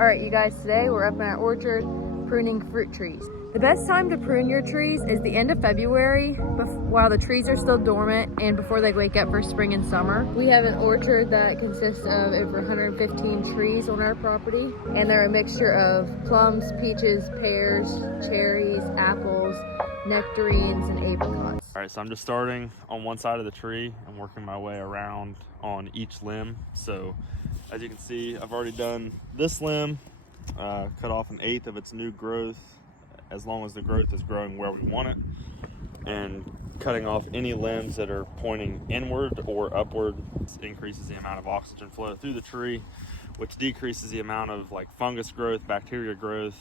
All right, you guys, today we're up in our orchard pruning fruit trees. The best time to prune your trees is the end of February, while the trees are still dormant and before they wake up for spring and summer. We have an orchard that consists of over 115 trees on our property, and they're a mixture of plums, peaches, pears, cherries, apples, nectarines, and apricots. All right, so I'm just starting on one side of the tree and working my way around on each limb. So as you can see, I've already done this limb, cut off 1/8 of its new growth, as long as the growth is growing where we want it, and cutting off any limbs that are pointing inward or upward. This increases the amount of oxygen flow through the tree, which decreases the amount of like fungus growth, bacteria growth.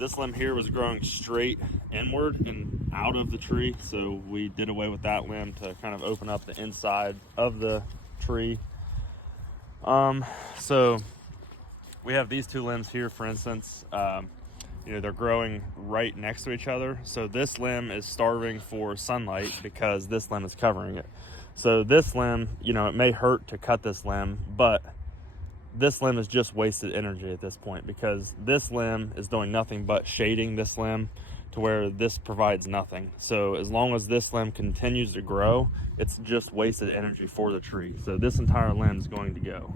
This limb here was growing straight inward and out of the tree, so we did away with that limb to kind of open up the inside of the tree. So we have these two limbs here, for instance. They're growing right next to each other. So this limb is starving for sunlight because this limb is covering it. So this limb, it may hurt to cut this limb, but this limb is just wasted energy at this point because this limb is doing nothing but shading this limb to where this provides nothing. So as long as this limb continues to grow, it's just wasted energy for the tree. So this entire limb is going to go.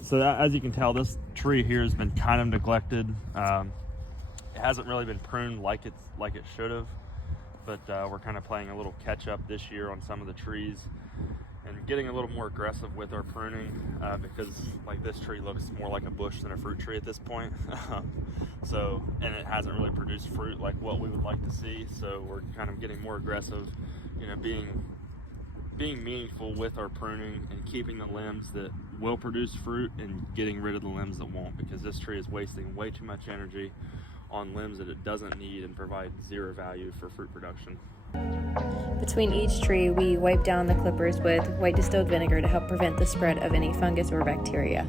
So as you can tell, this tree here has been kind of neglected. It hasn't really been pruned like it should have, but we're kind of playing a little catch up this year on some of the trees and getting a little more aggressive with our pruning because like this tree looks more like a bush than a fruit tree at this point. And it hasn't really produced fruit like what we would like to see. So we're kind of getting more aggressive, being meaningful with our pruning and keeping the limbs that will produce fruit and getting rid of the limbs that won't, because this tree is wasting way too much energy on limbs that it doesn't need and provide zero value for fruit production. Between each tree, we wipe down the clippers with white distilled vinegar to help prevent the spread of any fungus or bacteria.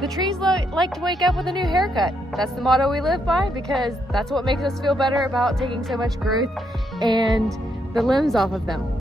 The trees like to wake up with a new haircut. That's the motto we live by, because that's what makes us feel better about taking so much growth and the limbs off of them.